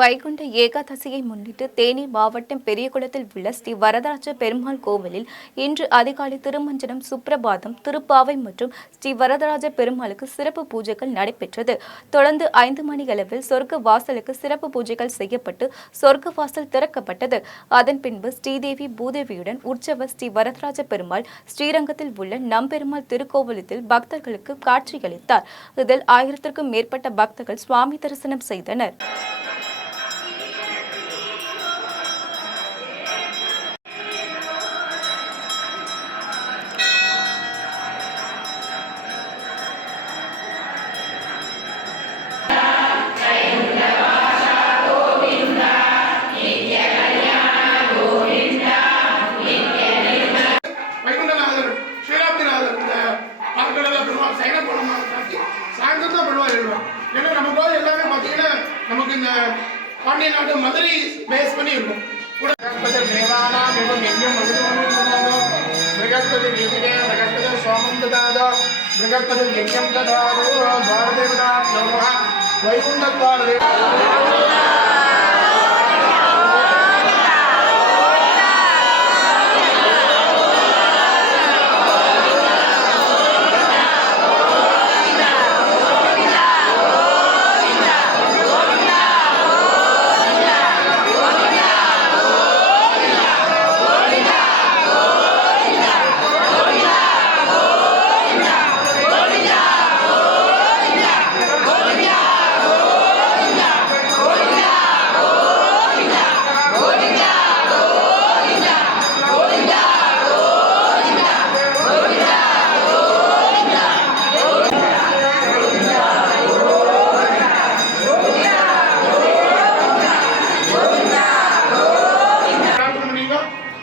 வைகுண்ட ஏகாதசியை முன்னிட்டு தேனி மாவட்டம் பெரியகுளத்தில் உள்ள ஸ்ரீ வரதராஜ பெருமாள் கோவிலில் இன்று அதிகாலை திருமஞ்சனம், சுப்பிரபாதம், திருப்பாவை மற்றும் ஸ்ரீ வரதராஜ பெருமாளுக்கு சிறப்பு பூஜைகள் நடைபெற்றது. தொடர்ந்து 5 மணியளவில் சொர்க்க வாசலுக்கு சிறப்பு பூஜைகள் செய்யப்பட்டு சொர்க்க வாசல் திறக்கப்பட்டது. அதன் பின்பு ஸ்ரீதேவி பூதேவியுடன் உற்சவர் ஸ்ரீ வரதராஜ பெருமாள் ஸ்ரீரங்கத்தில் உள்ள நம்பெருமாள் திருக்கோவிலத்தில் பக்தர்களுக்கு காட்சியளித்தார். இதில் 1000க்கும் மேற்பட்ட பக்தர்கள் சுவாமி தரிசனம் செய்தனர். சாயந்தரம் பண்ணுவார் எழுதுவோம். ஏன்னா நம்ம கோயில் எல்லாமே பார்த்தீங்கன்னா நமக்கு இந்த பாண்டிய நாடு மதுரை பேஸ் பண்ணி இருக்கும்.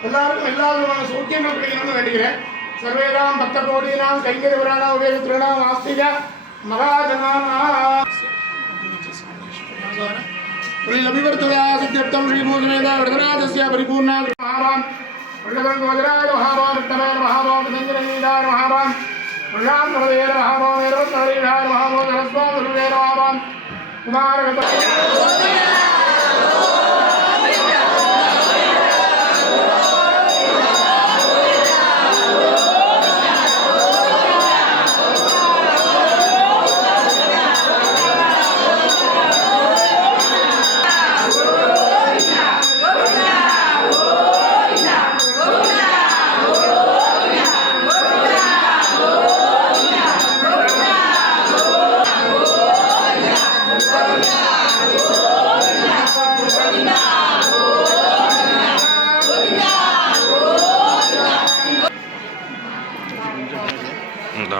எல்லாருக்கும் எல்லா விதமான சௌக்கியங்கள் கிடைக்கணும்னு வேண்டுகிறேன். சர்வேதாம் பக்த கோடினாம் கைங்கரி விராணா உபயோக திருநாம் ஆஸ்திக மகாஜனாம் அபிவர்த்தயாசித்யப்தம் ஸ்ரீமூர்மேதா வரதராஜஸ்ய பரிபூர்ணா மகாவான் வல்லவன் கோதராஜ மகாவான் விட்டமேர மகாவான் சந்திரநீதார மகாவான் பிரகாம் பிரதேர மகாவான் வேரவத்தவரீதார மகாவான் சரஸ்வாமி குருவேர மகாவான் குமார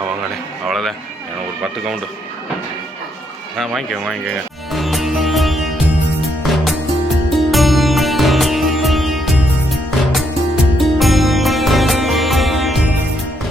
வாங்கண்ணே, அவ்வளோதான். எனக்கு ஒரு 10 கவுண்டு வாங்கிக்கோங்க.